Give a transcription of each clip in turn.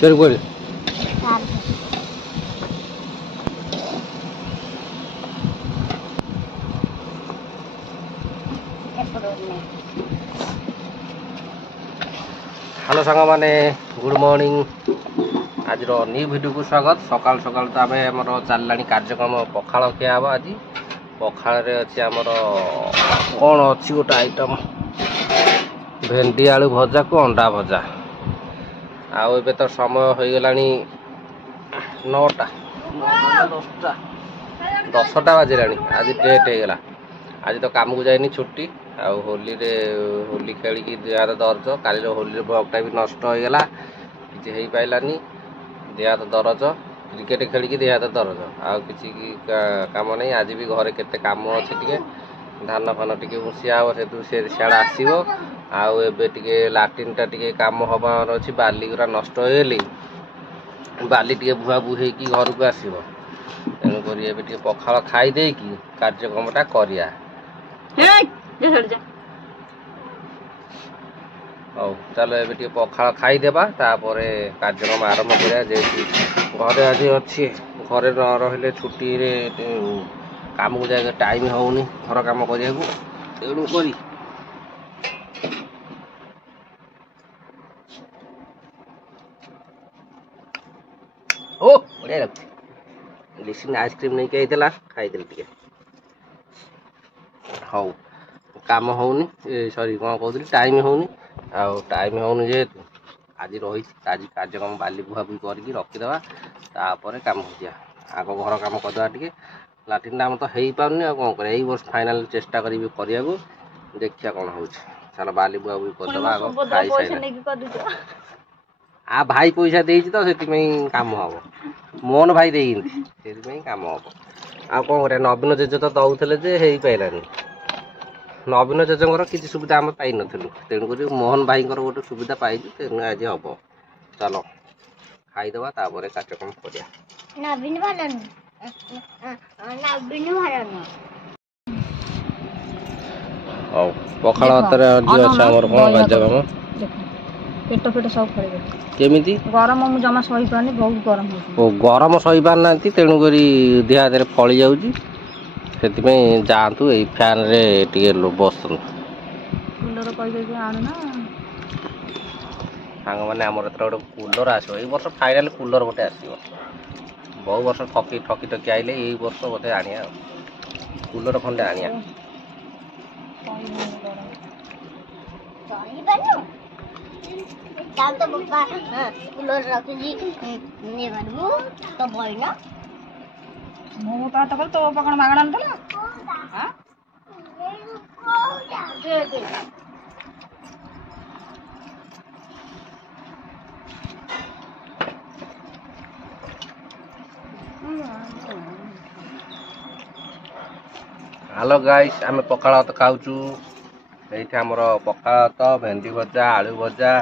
Sir, good. Hello सांग माने good morning आज न्यू वीडियो को स्वागत सकाल सकाल तो आम आमर चललानी कार्यक्रम पखाल खिया हम आज पखाल अच्छी आमर कौन अच्छी गोटे आइटम भेंडी आलू भजा को अंडा भजा आउ तो समय हो गला 9टा 10टा 10टा बाजिला आज डेट होगला आज तो काम को जाइनी छुट्टी आउ होली रे होली खेली देह हाथ दरज काली होली ब्लॉगटा भी नष्ट हो गला किसी हो पाइलानी देह हाथ दरज क्रिकेट खेलिकी देह हाथ दरज आउ किसी काम नहीं आज भी घरे केते काम अच्छे टे धान फान टे उसिया हम से सियाड़े आसो आउ ए लाट्रिन टे कम हबार अच्छी बाली गुरा नष्ट होगली बाली टे बुआ बुहे की घर को आसो तेणुक ए पखाल खाईदे कार्यक्रमटा करिया हौ चलो ए पखाल खाईदेबा तापर कार्यक्रम आरंभ करिया जेहेतु घरे आज अच्छी घरे न रहिले छुट्टी रे काम को जाए टाइम होनी घर काम करिया तेणु करी ओ बढ़िया लगुच लिसिन आइसक्रीम नहीं के खाईदेली टे हौ काम होनी सॉरी कौन कहती टाइम होनी आउ टाइम होनी जेहेतु आज रही आज कार्यक्रम बाली बुहा बुही करके रखीदे तापर कम हो आग घर कम करदे टे लाट्रिन आम तो हो पारे आ कौन कर वर्ष फाइनाल चेष्टा करी देखिया कौन हो चलो बाली बुहा बुही करदे आग खाई सारे आ भाई पैसा दे तो से कम हम मोहन भाई देती कम हम आ कौन कर नवीन जेजे तो दौले जे हो पारानी नवीन जेजेर किसी सुविधा आम पाई नथिलु तेणुक मोहन भाई गोटे सुविधा पाई तेणु आज हम चलो खाईदे तापर कार्यक्रम करिया पखाल हाथ आमर कौन कार्यक्रम पेट पेट सब फड़े केमिति गरम मु जमा सही पानी बहुत गरम हो ओ गरम सही पार ना तेणु करी देह हाथ फली जाऊँगी से जातु ये फैन रे टे बस कूलर कह आणुना सांग मैंने आम गोटे कूलर आसो वर्ष फाइनाल कूलर गोटे आसो बहुत वर्ष ठकी ठकी ठकी आइले ये वर्ष बोधे आनिया कूलर खंडे आनिया तो पप्पा कूलर रखी नहीं बनबू तो बइना मो पा तो पप्पा कौन मागणा देला हां दे दे हेलो गाइस आम पखाल भात खाऊचु ये आमर पखाल भात भेंडी भजा आलू भजा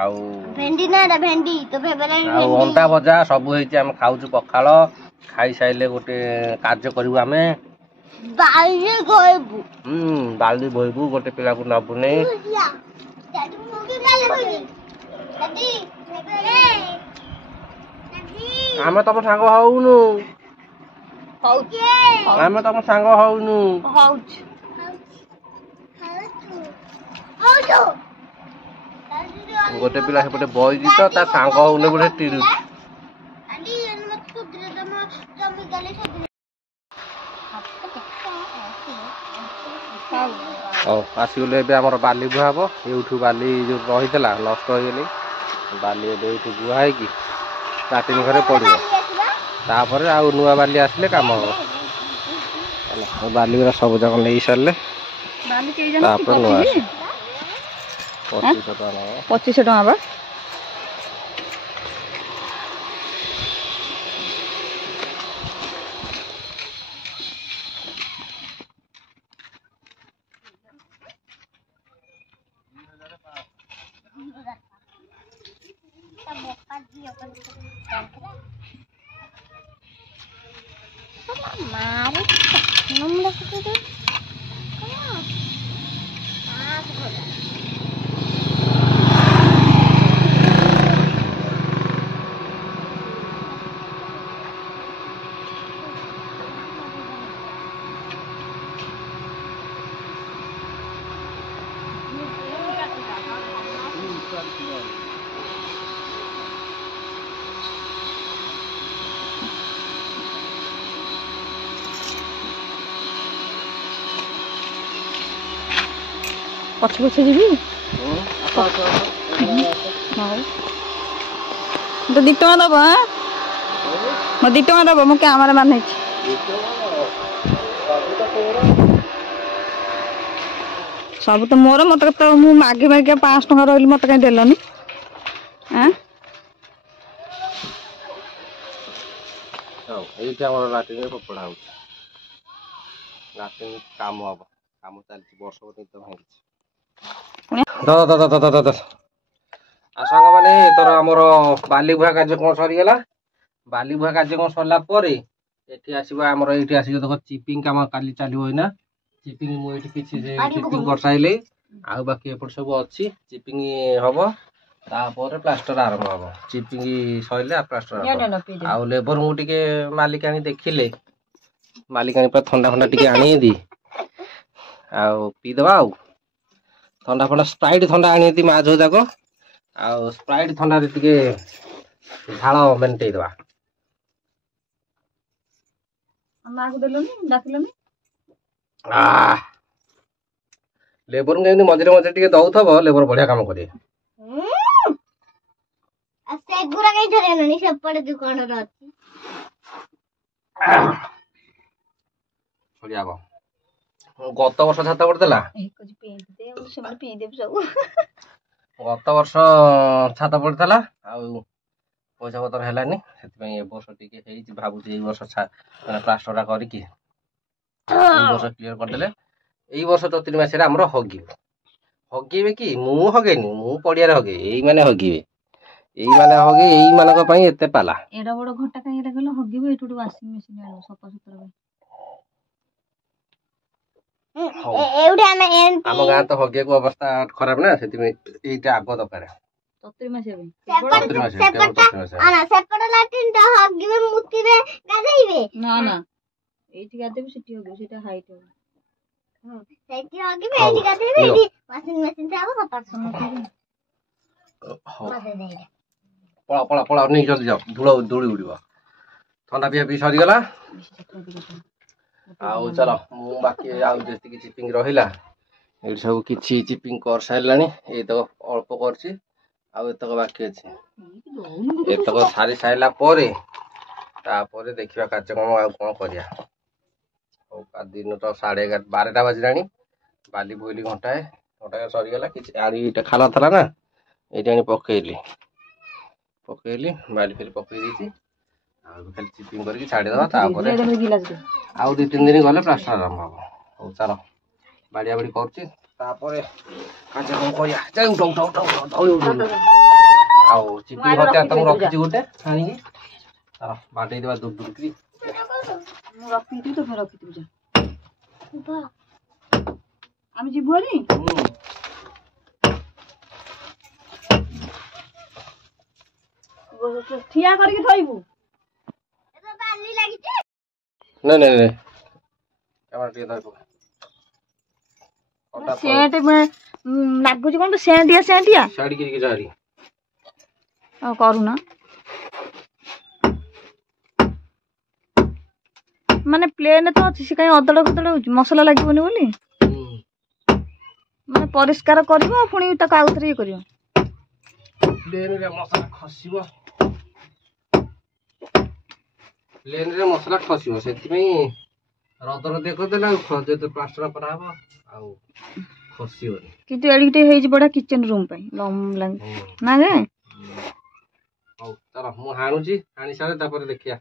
आउ भेंडी ना भेंडी तो आउ अंडा भजा सब होइछि आम खाऊचु पखाल खाई साइले गोटे कार्य करू आम बाल्टी गोइबू बाल्टी बोइबू गोटे पिला को नबु नै आम तम सांग होउनु आम तम सांग होउनु गोटे पिला सेपटे बइजी तो ता सांग होउने गोटे टिरु आसगले आमर बाली बुहा हम यूठू बाली जो रही नष्ट हो गली बाली ये बुहा है लाट्रिन घरे पड़ो तापर आउ नुआ बाली आसिले कम हम बाली गुरा सब जगह नहीं सारे नुआ 2500 टका बा ପଛେ ପଛେ ଯିବି ଆସ ଆସ ହଉ ତ 2 ଟଙ୍କା ଦବ ମୋ 2 ଟଙ୍କା ଦବ ମୁଁ କ୍ୟାମେରା ମ୍ୟାନ୍ ହେଇଛି ସବୁ ତ ମୋର ମତେ ତ ମୁଁ ମାଗି ମାଗିକା 5 ଟଙ୍କା ରହିଲି ମତେ କାଇଁ ଦେଲନି এইটা আমার লাটিনের পপড়া হচ্ছে লাটিন কাম হব কাম চালিଛି ବର୍ଷ ନିଦ ଭାଙ୍ଗିଛି ଆଉ ସାଙ୍ଗମାନେ ଏଥର ଆମର ବାଲି ବୁହା କାର୍ଯ୍ୟକ୍ରମ ସରିଗଲା ବାଲି ବୁହା କାର୍ଯ୍ୟକ୍ରମ ସରିଲା ପରେ ଏଠି ଆସିବ ଆମର ଏଇଠି ଆସିକି ଦେଖ ଚିପିଂ କାମ କାଲି ଚାଲିବ ଏଇନା ଚିପିଂ ମୁଁ ଏଇଠି କିଛି ଚିପିଂ କରିସାଇଲି ଆଉ ବାକି ଏପଟ ସବୁ ଅଛି ଚିପିଂ ହବ ତାପରେ ପ୍ଲାଷ୍ଟର ଆରମ୍ଭ ହବ ଚିପିଂ ସରିଲେ ପ୍ଲାଷ୍ଟର ଆଉ ଲେବର ମୁଁ ଟିକେ ମାଲିକାଣୀ ଦେଖିଲେ ମାଲିକାଣୀ ପୁରା ଥଣ୍ଡା ଫଣ୍ଡା ଟିକେ ଆଣିଦି ଆଉ ପିଇଦବା ଆଉ ଥଣ୍ଡା ଫଣ୍ଡା ସ୍ପ୍ରାଇଟ୍ ଥଣ୍ଡା ଆଣିଦି ମା ଝିଅ ଯାକ ଆଉ ସ୍ପ୍ରାଇଟ୍ ଥଣ୍ଡାରେ ଟିକେ ଝାଳ ମେଣ୍ଟେଇଦବା ମାକୁ ଦେଲନି ଡାକିଲନି ଲେବର କେମିତି ମଝିରେ ମଝିରେ ଟିକେ ଦଉଥିବ ଲେବର ବଢିଆ କାମ କରିବେ ସେଗୁରା କାଇଁ ଧରିଲନି ସେପଟେ ଦୁକାନର ଅଛି ବଢିଆ ହବ ଗତ ବର୍ଷ ଛାତ ପଡିଥିଲା ଗତ ବର୍ଷ ଛାତ ପଡିଥିଲା ଆଉ ପଇସା ପତ୍ର ହେଲାନି ସେଥିପାଇଁ ଏ ବର୍ଷ ଟିକେ ହେଇଛି ଭାବୁଛି ଏଇ ବର୍ଷ ମାନେ ପ୍ଲାଷ୍ଟରଟା କରିକି ଏଇ ବର୍ଷ କ୍ଲିୟର କରିଦେଲେ ଏଇ ବର୍ଷ ଚତୁର୍ଥୀ ମାସରେ ଆମର ହଗେଇବେ କି ମୁଁ ହଗେଇନି ମୁଁ ପଡିଆରେ ହଗେଇ ଏଇମାନେ ହଗିବେ ଏଇମାନେ ହଗେଇ ଏଇମାନଙ୍କ ପାଇଁ ଏତେ ପାଲା ଏଡା ବଡ ଘଟା କାଇଁ ଏଟା କହିଲ ହଗିବ ଏଠୁ ଗୋଟେ ୱାସିଂ ମେସିନ୍ ଆଣିବ ସଫା ସୁତରା ଆମ ଗାଁ ତ ହଗିବାକୁ ଅବସ୍ଥା ଖରାପ ନା ସେଥିପାଇଁ ଏଇଟା ଆଗ ଦରକାର ଚତୁର୍ଥୀ ମାସିଆ ନା ନା ଏଇଠି ଗାଧେଇବୁ ସେଠି ହଗିବୁ ସେଟା ହାଇଟ୍ ହବ ପଳା ପଳା ନେଇ ଜଲ୍ଦି ଯାଅ ଧୂଳି ଉଡିବ ଥଣ୍ଡା ପିଆ ପିଇ ସରିଗଲା ଆଉ ଚାଲ ମୁଁ ବାକି ଆଉ ଯେତିକି ଚିପିଂ ରହିଲା ଏଇଠି ସବୁ କିଛି ଚିପିଂ କରିସାରିଲାଣି ଏଇତକ ଅଳ୍ପ କରିଛି ଆଉ ଏତକ ବାକି ଅଛି ଏତକ ସାରି ସାରିଲା ପରେ ତାପରେ ଦେଖିବା କାର୍ଯ୍ୟକ୍ରମ ଆଉ କଣ କରିବା ହଉ ଦିନ ତ 11:30 12ଟା ବାଜିଲାଣି ବାଲି ବୋଇଲି ଘଣ୍ଟାଏ ସରିଗଲା କିଛି ଆଣି ଏଇଟା ଖାଲା ଥିଲା ନା ଏଇଠି ଆଣି ପକେଇଲି ବାଲି ଫେରି ପକେଇ ଦେଇଛି ଆଉ ଖାଲି ଚିପିଂ କରିକି ଛାଡ଼ିଦେବା ତାପରେ ଆଉ 2-3 ଦିନ ଗଲେ ପ୍ଲାଷ୍ଟର ଆରମ୍ଭ ହବ ହଉ ଚାଲ ବାଡ଼ିଆ ବାଡ଼ି କରୁଛି ତାପରେ କାର୍ଯ୍ୟକ୍ରମ କରିବା ଆଉ ଚିପିଂ ହତ୍ୟା ତ ମୁଁ ରଖିଛି ଗୋଟେ ଆଣିକି ଚାଲ ବାଡ଼େଇଦେବା ଦୁରିକି ଆମେ ଯିବୁ ହେରି ଠିଆ କରିକି ଥୋଇବୁ ନାଇଁ କ୍ୟାମେରା ଟିକେ ଧରିବୁ ସେଣ୍ଟ ଲାଗୁଛି କଣ ତ ସେଣ୍ଟିଆ ଛାଡ଼ିକି ଯାହାରି ଆଉ କରୁନା ମାନେ ପ୍ଲେନ୍ ତ ଅଛି ସେ କାଇଁ ଅଦଳ ବଦଳ ହଉଛି ମସଲା ଲାଗିବନି ବୋଲି ମାନେ ପରିଷ୍କାର କରିବ ପୁଣି ତାକୁ ଆଉଥରେ ଇଏ କରିବ ପ୍ଲେନରେ ମସଲା ଖସିବ ସେଥିପାଇଁ ରଦ କରିଦେଲେ ଆଉ ଯେତେ ପ୍ଲାଷ୍ଟର କରାହବ ଆଉ ଖସିବନି କିନ୍ତୁ ଏଡିକି ଟିକେ ହେଇଛି ବଢିଆ କିଚେନ ରୁମ୍ ପାଇଁ ନା ଯେ ହଉ ଚାଲ ମୁଁ ହାଣୁଛି ହାଣି ସାରେ ତାପରେ ଦେଖିବା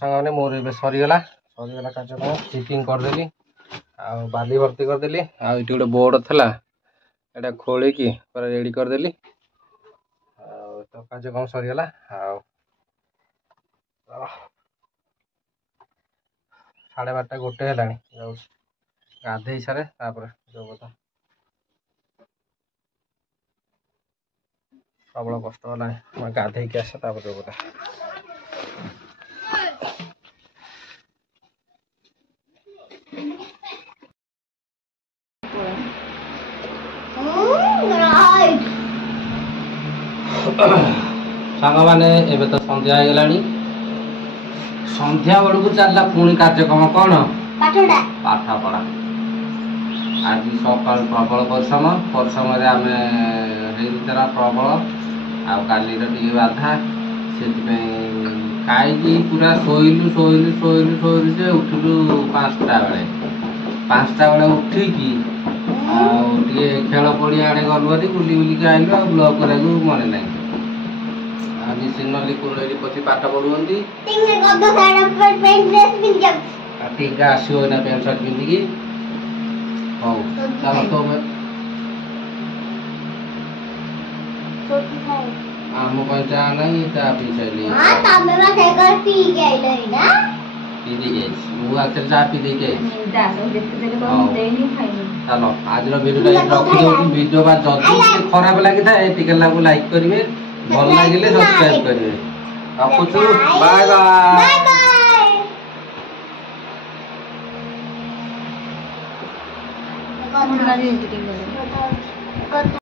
ସାଙ୍ଗମାନେ ମୋର ଏବେ ସରିଗଲା କାର୍ଯ୍ୟକ୍ରମ ଚିପିଂ କରିଦେଲି ଆଉ ବାଲି ଭର୍ତ୍ତି କରିଦେଲି ଆଉ ଏଠି ଗୋଟେ ବୋର୍ଡ ଥିଲା ଏଇଟା ଖୋଳିକି ପୁରା ରେଡି କରିଦେଲି ଆଉ ତ କାର୍ଯ୍ୟକ୍ରମ ସରିଗଲା ଆଉ 12:30 ହେଲାଣି ଯାଉଛି ଗାଧେଇ ସାରେ ତାପରେ ଯୋଉ କଥା प्रबल कष्ट है मैं गाधे आसे बोला सांग मैंने एबे तो संध्या हो गलानी संध्या बेलू चलला पुणी कार्यक्रम कौन पाठ पढ़ा आज सकाल प्रबल परिश्रम परिश्रम आम प्रबल आली टे बाधा से खाई पूरा शोलु शोलु शोलु शोलु जे उठिलु 5टा बेले उठिकी टे खेल पड़िया आड़े गलु बुली बुलिक आइलु आ ब्लॉक कराया मन ना आज सिनली कुरली पची पाठ पढ़ुंती टीका आसो ना पैंट सर्ट पिंधिकी हौ चल तो आम चा ना चा पी सारी मुझे चा पी दे चलो आज भिडियो रखी भिडियो बा जदि खराब लगी था टिके लाइक करेंगे भल लगे सब्सक्राइब करेंगे रखुचु बाय बाय